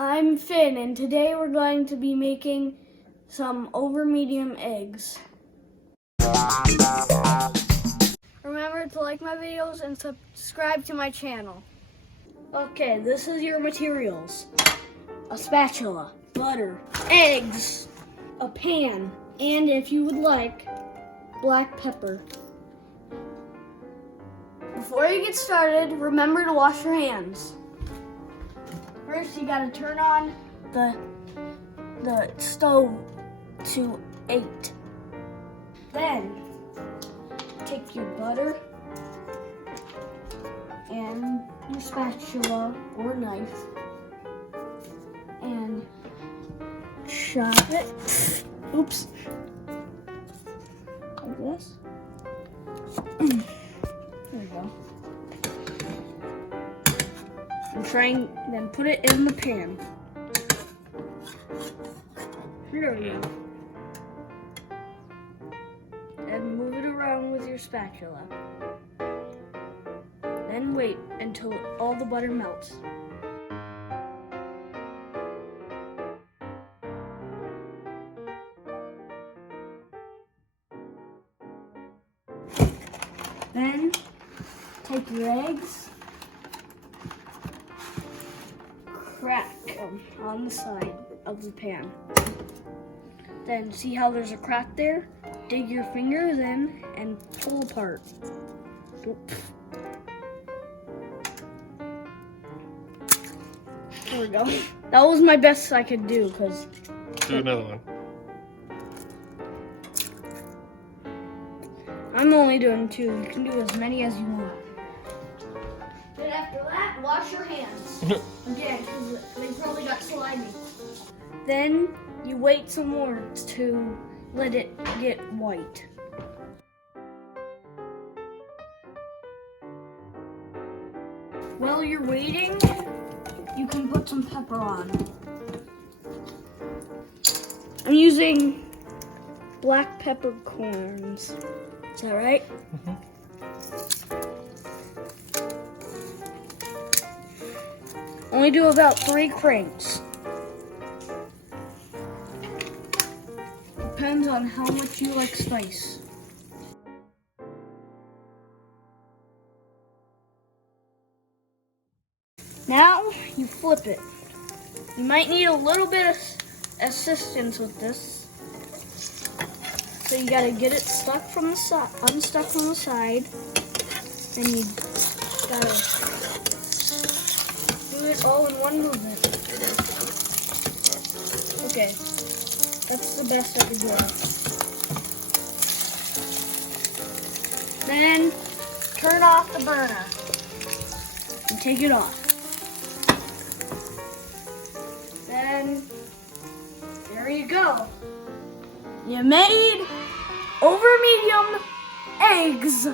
I'm Finn, and today we're going to be making some over medium eggs. Remember to like my videos and subscribe to my channel. Okay, this is your materials. A spatula, butter, eggs, a pan, and if you would like, black pepper. Before you get started, remember to wash your hands. First, you gotta turn on the stove to 8. Then, take your butter and your spatula or knife and chop it. Oops. Like this. There we go. And then put it in the pan. There we go. And move it around with your spatula. Then wait until all the butter melts. Then take your eggs, crack them on the side of the pan. Then see how there's a crack there? Dig your fingers in and pull apart. There we go. That was my best I could do, because... Do another one. I'm only doing 2. You can do as many as you want. Then after that, wash your hands. Again, because they probably got slimy. Then you wait some more to let it get white. While you're waiting, you can put some pepper on. I'm using black peppercorns. Is that right? Mm-hmm. Only do about 3 cranks. Depends on how much you like spice. Now you flip it. You might need a little bit of assistance with this. So you gotta get it stuck from the side, unstuck from the side, and you gotta do it all in one movement. Okay, that's the best I could do. Then turn off the burner and take it off. Then there you go. You made over medium eggs.